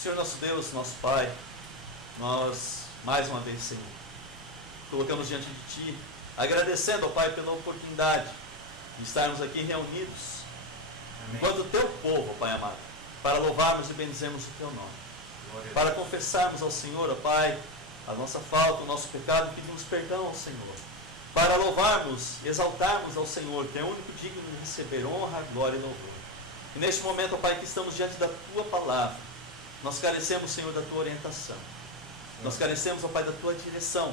Senhor nosso Deus, nosso Pai, nós, mais uma vez, Senhor, colocamos diante de Ti, agradecendo, ó Pai, pela oportunidade de estarmos aqui reunidos, enquanto Teu povo, ó Pai amado, para louvarmos e bendizermos o Teu nome, para confessarmos ao Senhor, ó Pai, a nossa falta, o nosso pecado, pedimos perdão ao Senhor, para louvarmos, exaltarmos ao Senhor, que é o único digno de receber honra, glória e louvor. E neste momento, ó Pai, que estamos diante da Tua palavra, nós carecemos, Senhor, da Tua orientação. Nós carecemos, ó Pai, da Tua direção,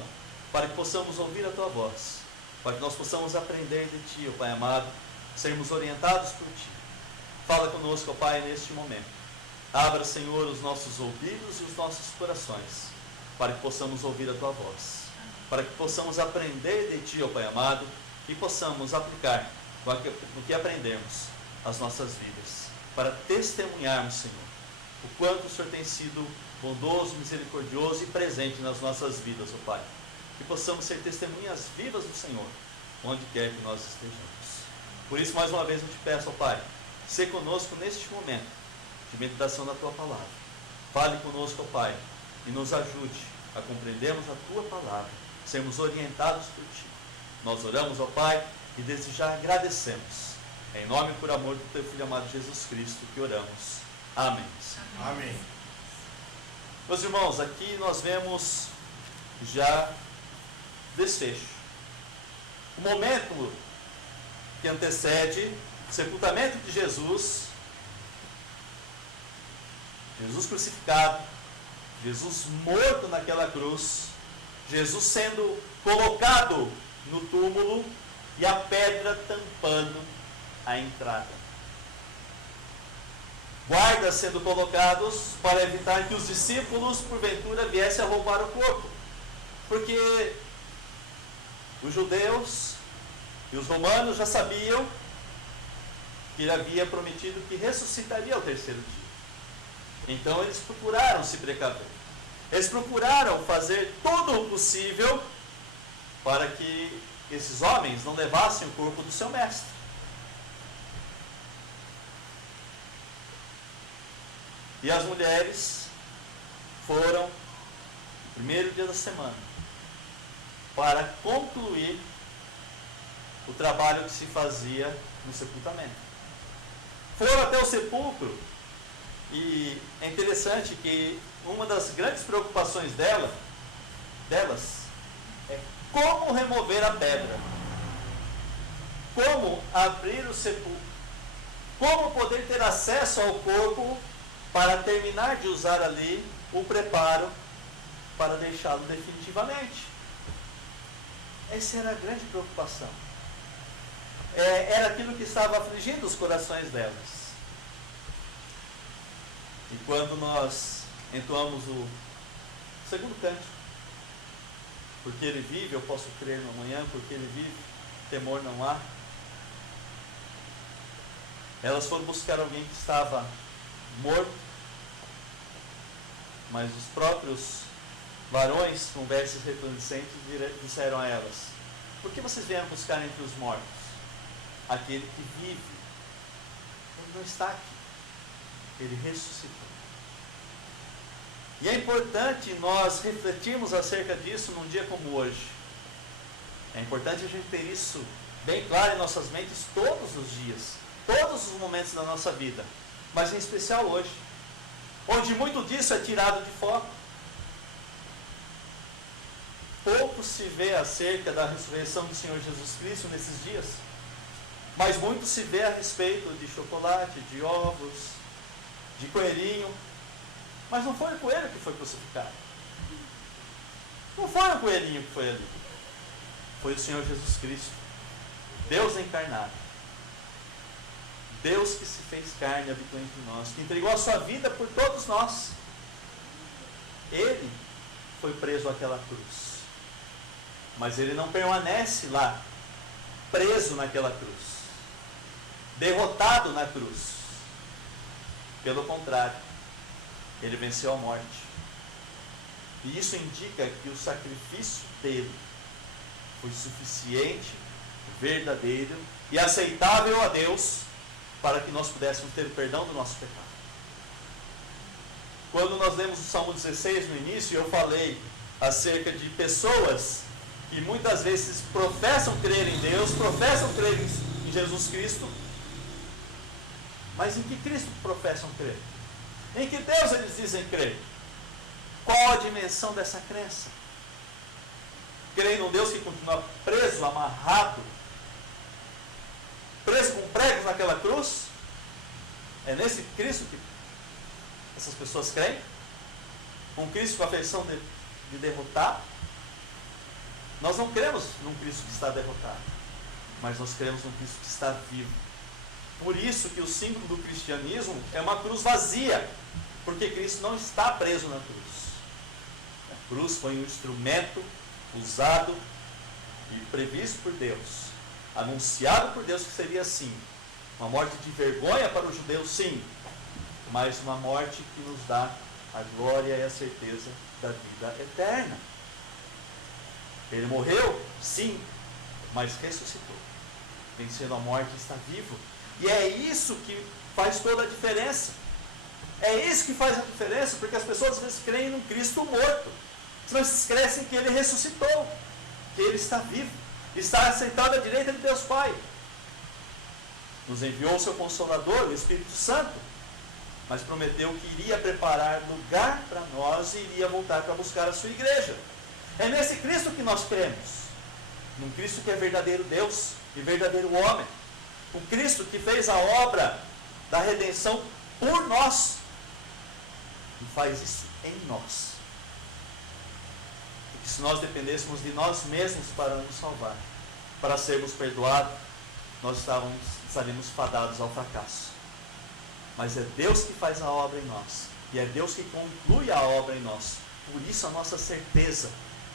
para que possamos ouvir a Tua voz, para que nós possamos aprender de Ti, ó Pai amado, sermos orientados por Ti. Fala conosco, ó Pai, neste momento. Abra, Senhor, os nossos ouvidos e os nossos corações, para que possamos ouvir a Tua voz, para que possamos aprender de Ti, ó Pai amado, e possamos aplicar o que aprendemos às nossas vidas, para testemunharmos, Senhor, o quanto o Senhor tem sido bondoso, misericordioso e presente nas nossas vidas, ó Pai. Que possamos ser testemunhas vivas do Senhor, onde quer que nós estejamos. Por isso, mais uma vez, eu te peço, ó Pai, sê conosco neste momento de meditação da Tua palavra. Fale conosco, ó Pai, e nos ajude a compreendermos a Tua palavra, sermos orientados por Ti. Nós oramos, ó Pai, e desde já agradecemos. É em nome e por amor do Teu Filho amado Jesus Cristo que oramos. Amém. Amém. Meus irmãos, aqui nós vemos já desfecho. O momento que antecede o sepultamento de Jesus, Jesus crucificado, Jesus morto naquela cruz, Jesus sendo colocado no túmulo e a pedra tampando a entrada. Guardas sendo colocados para evitar que os discípulos, porventura, viessem a roubar o corpo. Porque os judeus e os romanos já sabiam que ele havia prometido que ressuscitaria ao terceiro dia. Então eles procuraram se precaver. Eles procuraram fazer todo o possível para que esses homens não levassem o corpo do seu mestre. E as mulheres foram, no primeiro dia da semana, para concluir o trabalho que se fazia no sepultamento. Foram até o sepulcro, e é interessante que uma das grandes preocupações delas é como remover a pedra, como abrir o sepulcro, como poder ter acesso ao corpo para terminar de usar ali o preparo para deixá-lo definitivamente. Essa era a grande preocupação. Era aquilo que estava afligindo os corações delas. E quando nós entoamos o segundo canto, porque Ele vive, eu posso crer no amanhã, porque Ele vive, temor não há. Elas foram buscar alguém que estava morto, mas os próprios varões, com vestes resplandecentes, disseram a elas: por que vocês vieram buscar entre os mortos aquele que vive? Ele não está aqui, ele ressuscitou. E é importante nós refletirmos acerca disso num dia como hoje. É importante a gente ter isso bem claro em nossas mentes todos os dias, todos os momentos da nossa vida, mas em especial hoje, onde muito disso é tirado de foco. Pouco se vê acerca da ressurreição do Senhor Jesus Cristo nesses dias, mas muito se vê a respeito de chocolate, de ovos, de coelhinho. Mas não foi o coelho que foi crucificado. Não foi o coelhinho que foi ali. Foi o Senhor Jesus Cristo, Deus encarnado. Deus que se fez carne e habitou entre nós, que entregou a sua vida por todos nós. Ele foi preso àquela cruz. Mas ele não permanece lá, preso naquela cruz, derrotado na cruz. Pelo contrário, ele venceu a morte. E isso indica que o sacrifício dele foi suficiente, verdadeiro e aceitável a Deus para que nós pudéssemos ter o perdão do nosso pecado. Quando nós lemos o Salmo 16 no início, eu falei acerca de pessoas que muitas vezes professam crer em Deus, professam crer em Jesus Cristo, mas em que Cristo professam crer? Em que Deus eles dizem crer? Qual a dimensão dessa crença? Creem num Deus que continua preso, amarrado, preso com pregos naquela cruz? É nesse Cristo que essas pessoas creem? Um Cristo com a feição de derrotar? Nós não cremos num Cristo que está derrotado, mas nós cremos num Cristo que está vivo. Por isso que o símbolo do cristianismo é uma cruz vazia, porque Cristo não está preso na cruz. A cruz foi um instrumento usado e previsto por Deus, anunciado por Deus que seria assim, uma morte de vergonha para o judeu, sim, mas uma morte que nos dá a glória e a certeza da vida eterna. Ele morreu, sim, mas ressuscitou, vencendo a morte, está vivo. E é isso que faz toda a diferença. É isso que faz a diferença, porque as pessoas às vezes creem num Cristo morto, mas esquecem que ele ressuscitou, que ele está vivo, está sentado à direita de Deus Pai. Nos enviou o seu Consolador, o Espírito Santo, mas prometeu que iria preparar lugar para nós e iria voltar para buscar a sua igreja. É nesse Cristo que nós cremos, num Cristo que é verdadeiro Deus e verdadeiro homem, um Cristo que fez a obra da redenção por nós e faz isso em nós. Porque se nós dependêssemos de nós mesmos para nos salvar, para sermos perdoados, nós estaríamos fadados ao fracasso. Mas é Deus que faz a obra em nós, e é Deus que conclui a obra em nós. Por isso a nossa certeza,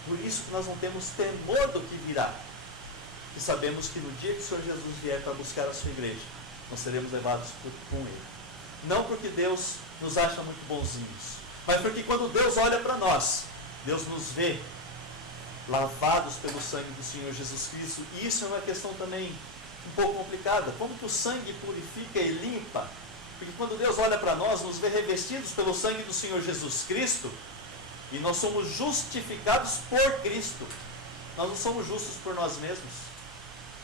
por isso que nós não temos temor do que virá. E sabemos que no dia que o Senhor Jesus vier para buscar a sua igreja, nós seremos levados com Ele. Não porque Deus nos acha muito bonzinhos, mas porque quando Deus olha para nós, Deus nos vê lavados pelo sangue do Senhor Jesus Cristo. E isso é uma questão também um pouco complicada. Como que o sangue purifica e limpa? Porque quando Deus olha para nós, nos vê revestidos pelo sangue do Senhor Jesus Cristo, e nós somos justificados por Cristo. Nós não somos justos por nós mesmos,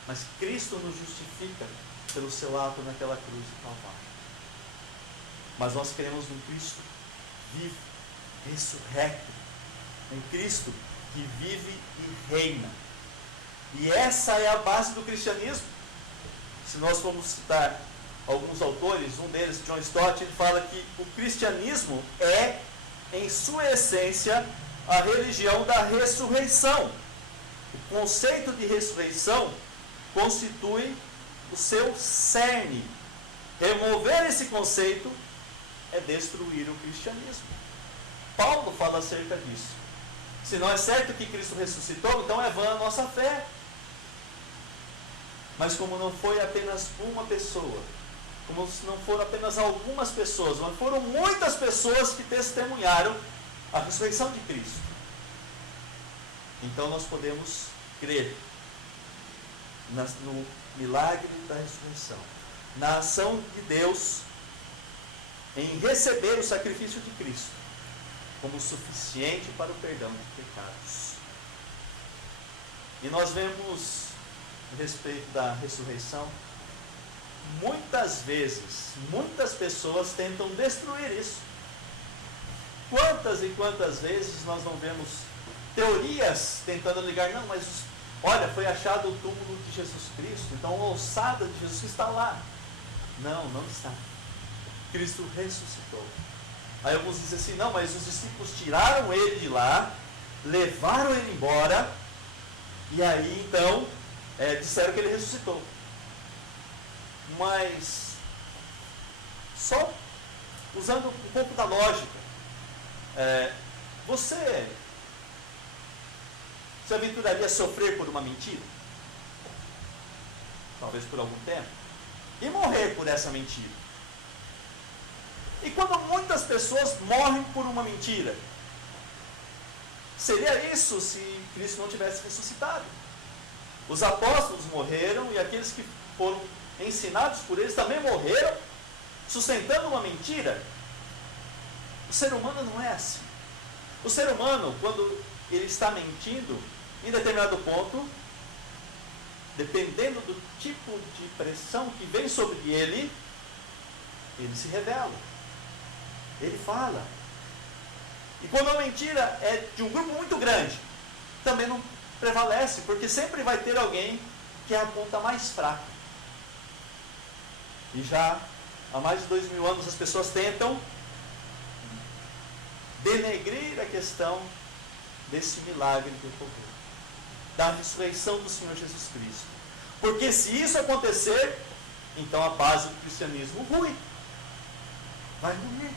mas Cristo nos justifica pelo seu ato naquela cruz de Calvário. Mas nós queremos um Cristo vivo, ressurrecto, um Cristo que vive e reina. E essa é a base do cristianismo. Se nós formos citar alguns autores, um deles, John Stott, ele fala que o cristianismo é, em sua essência, a religião da ressurreição. O conceito de ressurreição constitui o seu cerne. Remover esse conceito é destruir o cristianismo. Paulo fala acerca disso. Se não é certo que Cristo ressuscitou, então é vã a nossa fé. Mas como não foi apenas uma pessoa, como se não foram apenas algumas pessoas, mas foram muitas pessoas que testemunharam a ressurreição de Cristo, então nós podemos crer no milagre da ressurreição, na ação de Deus em receber o sacrifício de Cristo como suficiente para o perdão de pecados. E nós vemos, a respeito da ressurreição, muitas vezes, muitas pessoas tentam destruir isso. Quantas e quantas vezes nós não vemos teorias tentando ligar, não, mas olha, foi achado o túmulo de Jesus Cristo, então a ossada de Jesus está lá. Não, não está. Cristo ressuscitou. Aí alguns dizem assim, não, mas os discípulos tiraram ele de lá, levaram ele embora, e aí então disseram que ele ressuscitou. Mas só usando um pouco da lógica, você se aventuraria a sofrer por uma mentira? Talvez por algum tempo. E morrer por essa mentira? E quando muitas pessoas morrem por uma mentira, seria isso se Cristo não tivesse ressuscitado? Os apóstolos morreram e aqueles que foram ensinados por eles também morreram, sustentando uma mentira. O ser humano não é assim. O ser humano, quando ele está mentindo, em determinado ponto, dependendo do tipo de pressão que vem sobre ele se revela. Ele fala. E quando a mentira é de um grupo muito grande, também não prevalece, porque sempre vai ter alguém que é a ponta mais fraca. E já há mais de 2000 anos as pessoas tentam denegrir a questão desse milagre que ocorreu, da ressurreição do Senhor Jesus Cristo. Porque se isso acontecer, então a base do cristianismo rui. Vai ruir.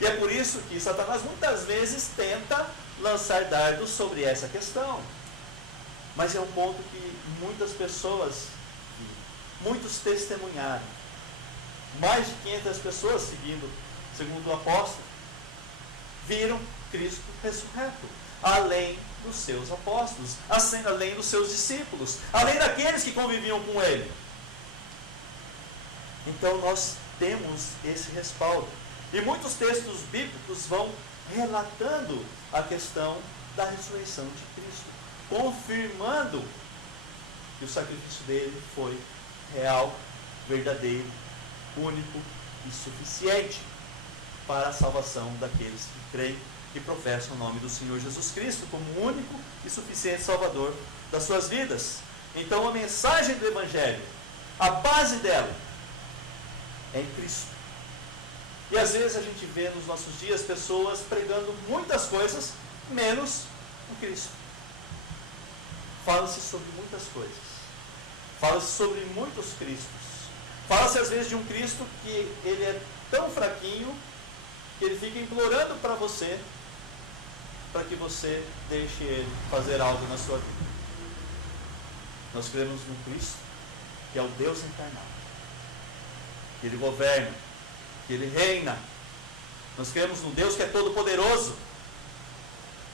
E é por isso que Satanás muitas vezes tenta lançar dardos sobre essa questão. Mas é um ponto que muitas pessoas, muitos testemunharam. Mais de 500 pessoas segundo o apóstolo, viram Cristo ressurreto, além dos seus apóstolos, além dos seus discípulos, além daqueles que conviviam com ele. Então nós temos esse respaldo. E muitos textos bíblicos vão relatando a questão da ressurreição de Cristo, confirmando que o sacrifício dele foi real, verdadeiro, único e suficiente para a salvação daqueles que creem e professam o nome do Senhor Jesus Cristo como o único e suficiente Salvador das suas vidas. Então a mensagem do Evangelho, a base dela é em Cristo. E às vezes a gente vê nos nossos dias pessoas pregando muitas coisas, menos o Cristo. Fala-se sobre muitas coisas. Fala-se sobre muitos Cristos. Fala-se às vezes de um Cristo que ele é tão fraquinho que ele fica implorando para você, para que você deixe ele fazer algo na sua vida. Nós cremos num Cristo que é o Deus encarnado. Que ele governa, que ele reina. Nós cremos num Deus que é todo poderoso,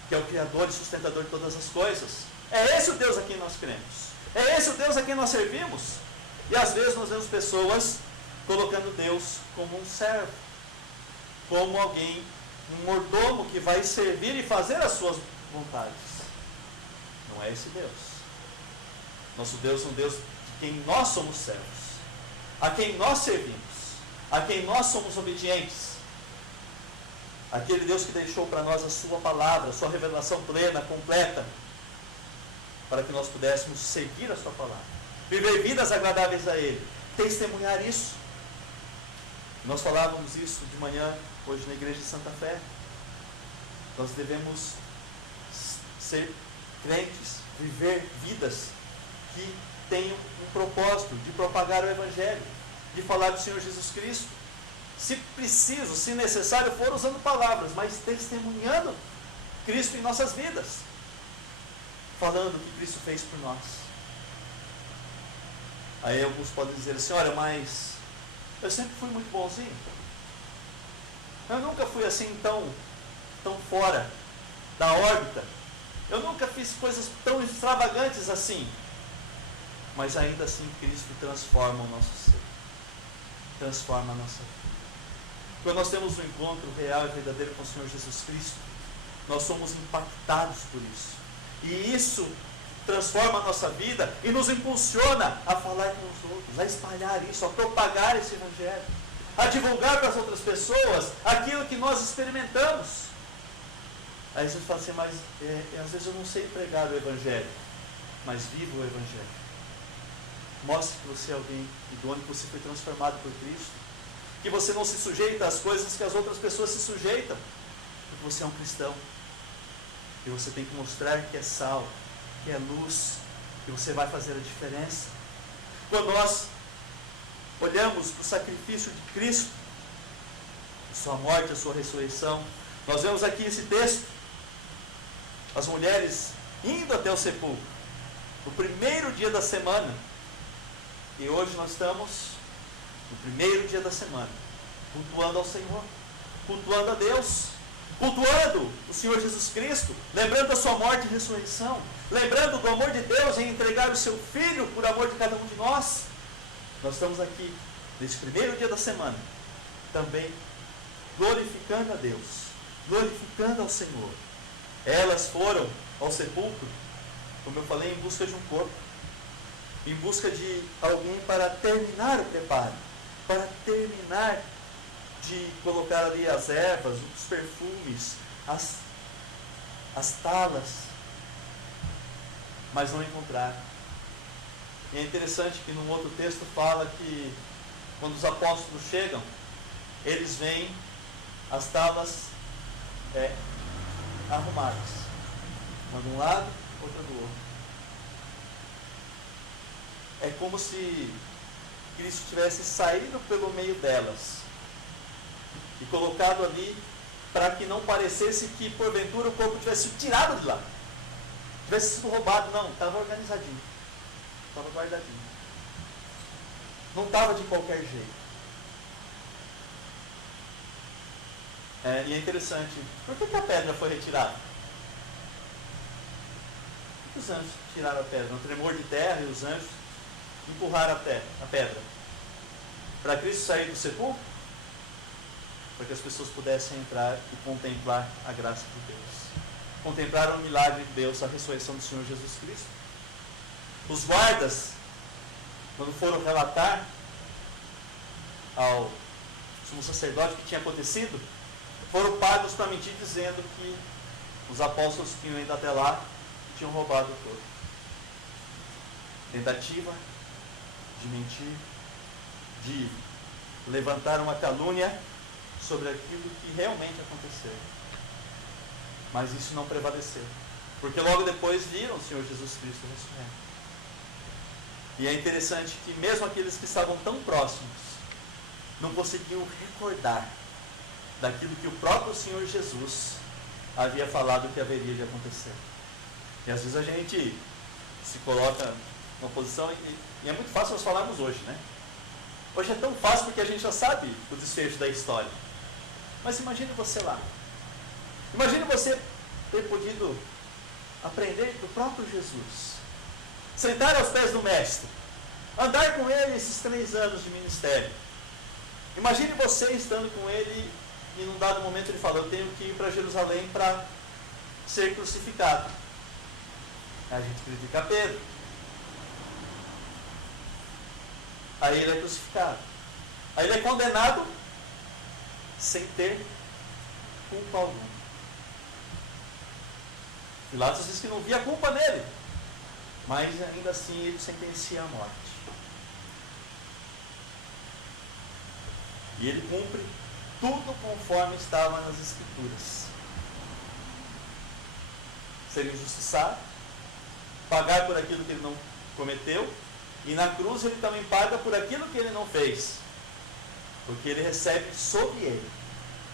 que é o Criador e sustentador de todas as coisas. É esse o Deus a quem nós cremos. É esse o Deus a quem nós servimos. E às vezes nós vemos pessoas colocando Deus como um servo, como alguém, um mordomo que vai servir e fazer as suas vontades. Não é esse Deus. Nosso Deus é um Deus de quem nós somos servos, a quem nós servimos, a quem nós somos obedientes. Aquele Deus que deixou para nós a sua palavra, a sua revelação plena, completa, para que nós pudéssemos seguir a sua palavra, viver vidas agradáveis a Ele, testemunhar isso. Nós falávamos isso de manhã, hoje na igreja de Santa Fé. Nós devemos ser crentes, viver vidas que tenham um propósito de propagar o Evangelho, de falar do Senhor Jesus Cristo. Se preciso, se necessário for, usando palavras, mas testemunhando Cristo em nossas vidas, falando o que Cristo fez por nós. Aí alguns podem dizer assim: olha, mas eu sempre fui muito bonzinho. Eu nunca fui assim tão fora da órbita. Eu nunca fiz coisas tão extravagantes assim. Mas ainda assim Cristo transforma o nosso ser. Transforma a nossa vida. Quando nós temos um encontro real e verdadeiro com o Senhor Jesus Cristo, nós somos impactados por isso. E isso transforma a nossa vida e nos impulsiona a falar com os outros, a espalhar isso, a propagar esse Evangelho, a divulgar para as outras pessoas aquilo que nós experimentamos. Aí você fala assim: mas às vezes eu não sei pregar o Evangelho, mas vivo o Evangelho. Mostre que você é alguém idôneo, que você foi transformado por Cristo, que você não se sujeita às coisas que as outras pessoas se sujeitam, porque você é um cristão, e você tem que mostrar que é sal, que é luz, que você vai fazer a diferença. Quando nós olhamos para o sacrifício de Cristo, a sua morte, a sua ressurreição, nós vemos aqui esse texto, as mulheres indo até o sepulcro, no primeiro dia da semana, e hoje nós estamos no primeiro dia da semana, cultuando ao Senhor, cultuando a Deus, cultuando o Senhor Jesus Cristo, lembrando da sua morte e ressurreição, lembrando do amor de Deus em entregar o seu Filho por amor de cada um de nós. Nós estamos aqui, nesse primeiro dia da semana, também glorificando a Deus, glorificando ao Senhor. Elas foram ao sepulcro, como eu falei, em busca de um corpo, em busca de alguém para terminar o preparo, para terminar de colocar ali as ervas, os perfumes, as talas, mas não encontraram. E é interessante que num outro texto fala que quando os apóstolos chegam, eles veem as talas arrumadas, uma de um lado, outra do outro. É como se Cristo tivesse saído pelo meio delas e colocado ali para que não parecesse que porventura o corpo tivesse sido tirado de lá, tivesse sido roubado. Não, estava organizadinho, estava guardadinho, não estava de qualquer jeito. E é interessante, por que a pedra foi retirada? Por que os anjos tiraram a pedra? Um tremor de terra e os anjos empurraram a pedra. Para Cristo sair do sepulcro? Para que as pessoas pudessem entrar e contemplar a graça de Deus. Contemplar o milagre de Deus, a ressurreição do Senhor Jesus Cristo. Os guardas, quando foram relatar ao sumo sacerdote o que tinha acontecido, foram pagos para mentir, dizendo que os apóstolos que tinham ido até lá tinham roubado o corpo. Tentativa de mentir, de levantar uma calúnia sobre aquilo que realmente aconteceu. Mas isso não prevaleceu, porque logo depois viram o Senhor Jesus Cristo ressurreto. E é interessante que mesmo aqueles que estavam tão próximos não conseguiam recordar daquilo que o próprio Senhor Jesus havia falado que haveria de acontecer. E às vezes a gente se coloca numa posição, e é muito fácil nós falarmos hoje, né? Hoje é tão fácil porque a gente já sabe o desfecho da história. Mas imagine você lá. Imagine você ter podido aprender do próprio Jesus. Sentar aos pés do Mestre. Andar com ele esses 3 anos de ministério. Imagine você estando com ele e num dado momento ele fala: eu tenho que ir para Jerusalém para ser crucificado. A gente critica Pedro. Aí ele é crucificado. Aí ele é condenado sem ter culpa alguma. Pilatos diz que não via culpa nele, mas ainda assim ele sentencia a morte. E ele cumpre tudo conforme estava nas Escrituras. Ser injustiçado, pagar por aquilo que ele não cometeu, e na cruz ele também paga por aquilo que ele não fez, porque ele recebe sobre ele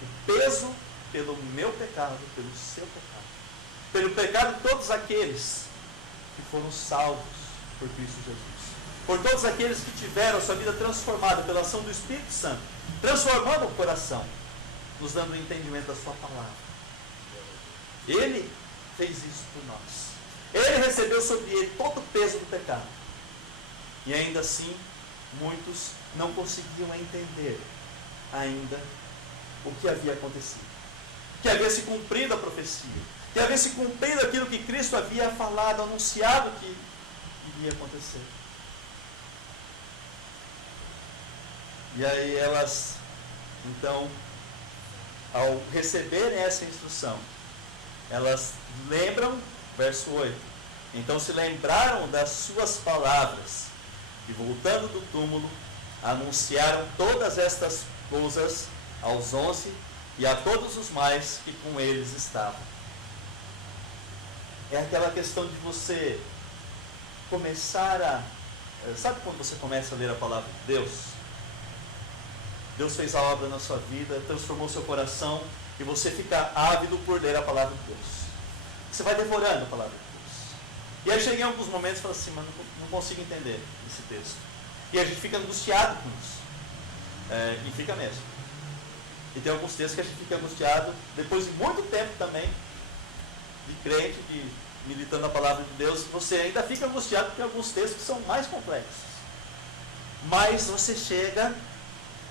o peso pelo meu pecado, pelo seu pecado, pelo pecado de todos aqueles que foram salvos por Cristo Jesus, por todos aqueles que tiveram sua vida transformada pela ação do Espírito Santo, transformando o coração, nos dando o entendimento da sua palavra. Ele fez isso por nós. Ele recebeu sobre ele todo o peso do pecado. E ainda assim, muitos não conseguiam entender ainda o que havia acontecido. Que havia se cumprido a profecia. Que havia se cumprido aquilo que Cristo havia falado, anunciado que iria acontecer. E aí elas, então, ao receberem essa instrução, elas lembram, verso 8, então se lembraram das suas palavras, e voltando do túmulo, anunciaram todas estas coisas aos 11 e a todos os mais que com eles estavam. É aquela questão de você começar a... Sabe quando você começa a ler a palavra de Deus? Deus fez a obra na sua vida, transformou seu coração, e você fica ávido por ler a palavra de Deus. Você vai devorando a palavra de Deus. E aí chega em alguns momentos e fala assim: mas não consigo entender esse texto. E a gente fica angustiado com isso. E fica mesmo. E tem alguns textos que a gente fica angustiado, depois de muito tempo também, de crente, militando a palavra de Deus, você ainda fica angustiado porque alguns textos são mais complexos. Mas você chega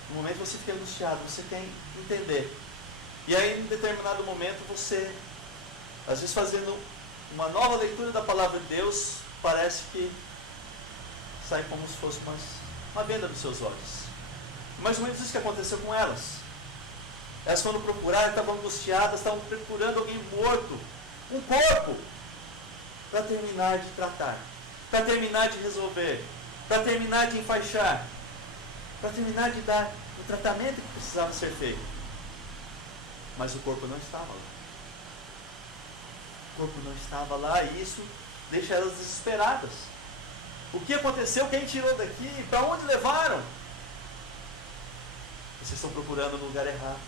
No momento você fica angustiado, você quer entender. E aí, em determinado momento, você, às vezes fazendo uma nova leitura da palavra de Deus, parece que sai como se fosse uma venda dos seus olhos. Mais ou menos isso que aconteceu com elas. Elas foram procurar, estavam angustiadas, estavam procurando alguém morto, um corpo, para terminar de tratar, para terminar de resolver, para terminar de enfaixar, para terminar de dar o tratamento que precisava ser feito. Mas o corpo não estava lá. O corpo não estava lá e isso deixa elas desesperadas. O que aconteceu? Quem tirou daqui? Para onde levaram? Vocês estão procurando no lugar errado.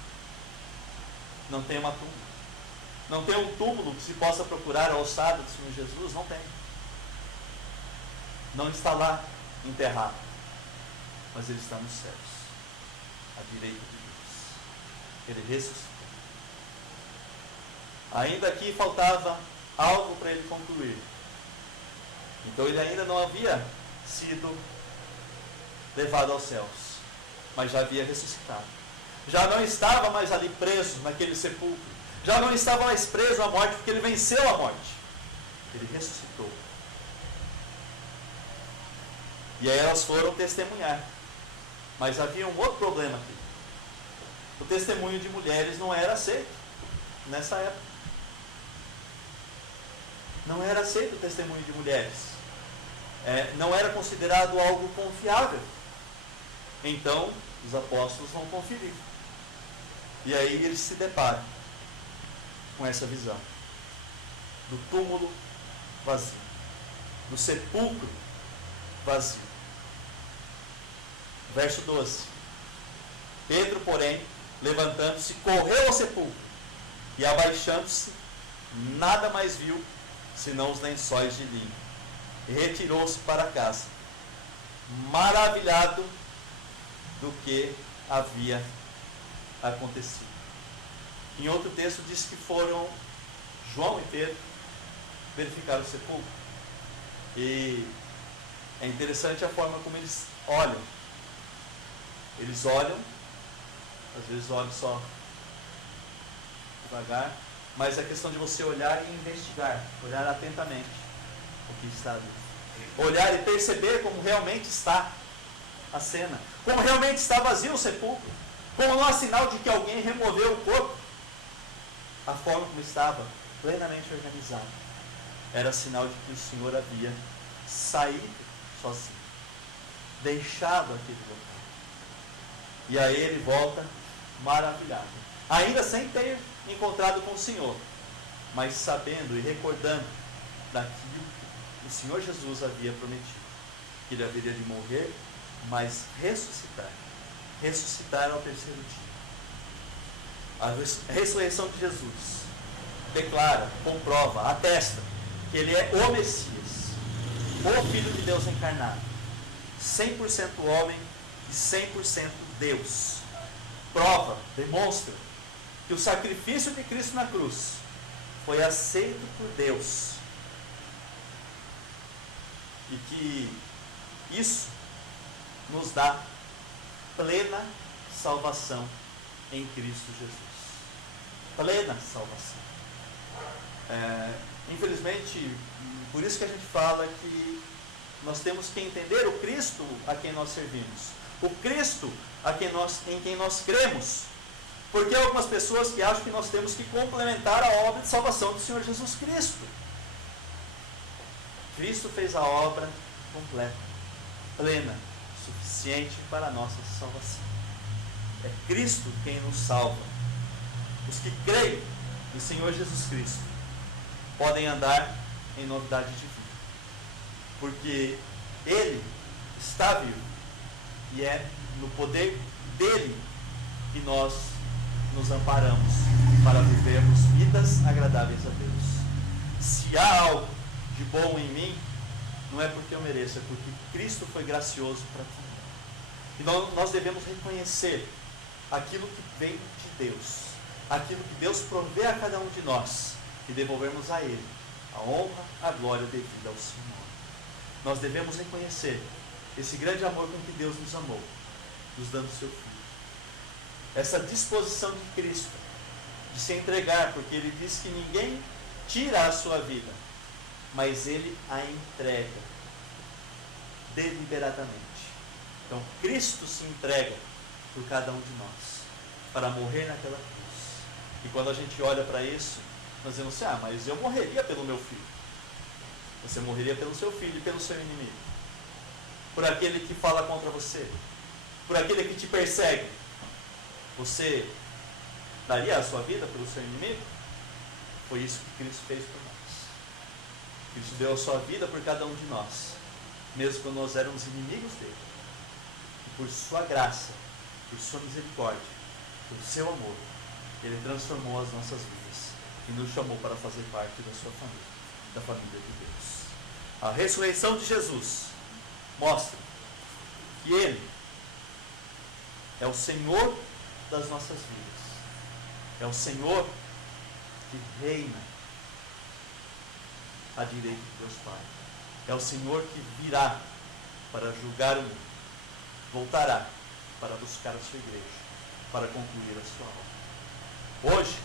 Não tem uma tumba. Não tem um túmulo que se possa procurar a ossada do Senhor Jesus? Não tem. Não está lá enterrado. Mas ele está nos céus, à direita de Deus. Ele ressuscitou. Ainda aqui faltava algo para ele concluir. Então ele ainda não havia sido levado aos céus, mas já havia ressuscitado. Já não estava mais ali preso naquele sepulcro. Já não estava mais preso à morte, porque ele venceu a morte. Ele ressuscitou. E aí elas foram testemunhar. Mas havia um outro problema aqui. O testemunho de mulheres não era aceito nessa época. Não era aceito o testemunho de mulheres. Não era considerado algo confiável. Então, os apóstolos vão conferir. E aí eles se deparam com essa visão do túmulo vazio, do sepulcro vazio. Verso 12. Pedro, porém, levantando-se, correu ao sepulcro e, abaixando-se, nada mais viu senão os lençóis de linho. E retirou-se para casa, maravilhado do que havia acontecido. Em outro texto diz que foram João e Pedro verificar o sepulcro. E é interessante a forma como eles olham. Eles olham, às vezes olham só devagar, mas é questão de você olhar e investigar, olhar atentamente o que está ali. Olhar e perceber como realmente está a cena, como realmente está vazio o sepulcro, como não há sinal de que alguém removeu o corpo. A forma como estava, plenamente organizado, era sinal de que o Senhor havia saído sozinho, deixado aquele local. E aí ele volta maravilhado, ainda sem ter encontrado com o Senhor, mas sabendo e recordando daquilo que o Senhor Jesus havia prometido, que ele haveria de morrer, mas ressuscitar ao terceiro dia. A ressurreição de Jesus declara, comprova, atesta que ele é o Messias, o Filho de Deus encarnado, 100% homem e 100% Deus. Prova, demonstra que o sacrifício de Cristo na cruz foi aceito por Deus e que isso nos dá plena salvação em Cristo Jesus. Plena salvação. Infelizmente, por isso que a gente fala que nós temos que entender o Cristo a quem nós servimos, o Cristo em quem nós cremos, porque há algumas pessoas que acham que nós temos que complementar a obra de salvação do Senhor Jesus Cristo. Cristo fez a obra completa, plena, suficiente para a nossa salvação. É Cristo quem nos salva. Os que creem no Senhor Jesus Cristo podem andar em novidade de vida, porque Ele está vivo e é no poder dEle que nós nos amparamos para vivermos vidas agradáveis a Deus. Se há algo de bom em mim, não é porque eu mereço, é porque Cristo foi gracioso para mim. E nós devemos reconhecer aquilo que vem de Deus, aquilo que Deus provê a cada um de nós, e devolvermos a Ele a honra, a glória devida ao Senhor. Nós devemos reconhecer esse grande amor com que Deus nos amou, nos dando o seu Filho. essa disposição de Cristo, de se entregar, porque ele diz que ninguém tira a sua vida, mas ele a entrega deliberadamente. Então Cristo se entrega por cada um de nós, para morrer naquela cruz. E quando a gente olha para isso, nós dizemos assim, mas eu morreria pelo meu filho. Você morreria pelo seu filho e pelo seu inimigo. Por aquele que fala contra você. Por aquele que te persegue. Você daria a sua vida pelo seu inimigo? Foi isso que Cristo fez por nós. Cristo deu a sua vida por cada um de nós, mesmo quando nós éramos inimigos dele. E por sua graça, por sua misericórdia, por seu amor, ele transformou as nossas vidas e nos chamou para fazer parte da sua família, da família de Deus. A ressurreição de Jesus mostra que ele é o Senhor das nossas vidas. É o Senhor que reina à direita de Deus Pai. É o Senhor que virá para julgar o mundo. Voltará para buscar a sua igreja, para concluir a sua obra. Hoje,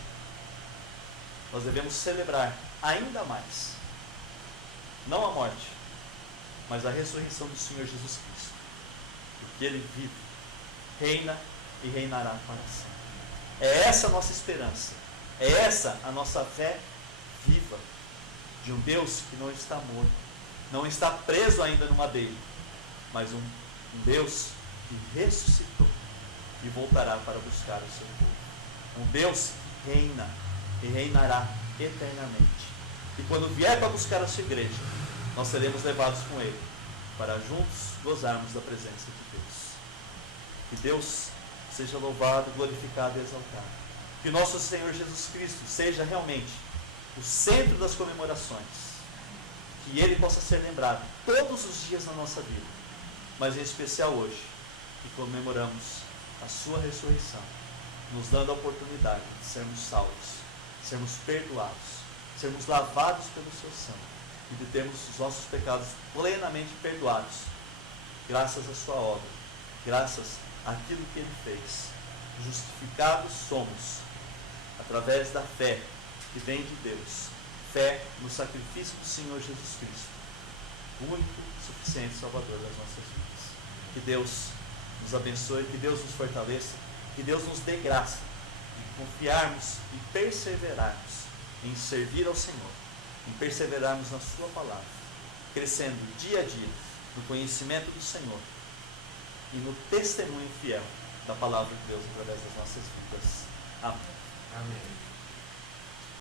nós devemos celebrar ainda mais, não a morte, mas a ressurreição do Senhor Jesus Cristo. Porque Ele vive, reina e reinará para sempre. É essa a nossa esperança. É essa a nossa fé viva de um Deus que não está morto, não está preso ainda no madeiro, mas um Deus que ressuscitou e voltará para buscar o seu povo. Um Deus que reina e reinará eternamente. E quando vier para buscar a sua igreja, nós seremos levados com Ele para juntos gozarmos da presença de Deus. Que Deus seja louvado, glorificado e exaltado. Que nosso Senhor Jesus Cristo seja realmente o centro das comemorações. Que Ele possa ser lembrado todos os dias na nossa vida, mas em especial hoje, que comemoramos a sua ressurreição, nos dando a oportunidade de sermos salvos, sermos perdoados, sermos lavados pelo seu sangue e de termos os nossos pecados plenamente perdoados, graças à sua obra, graças àquilo que Ele fez. Justificados somos através da fé que vem de Deus, fé no sacrifício do Senhor Jesus Cristo, único, suficiente Salvador das nossas vidas. Que Deus nos abençoe, que Deus nos fortaleça, que Deus nos dê graça de confiarmos e perseverarmos em servir ao Senhor, em perseverarmos na sua palavra, crescendo dia a dia no conhecimento do Senhor e no testemunho fiel da palavra de Deus através das nossas vidas. Amém. Amém.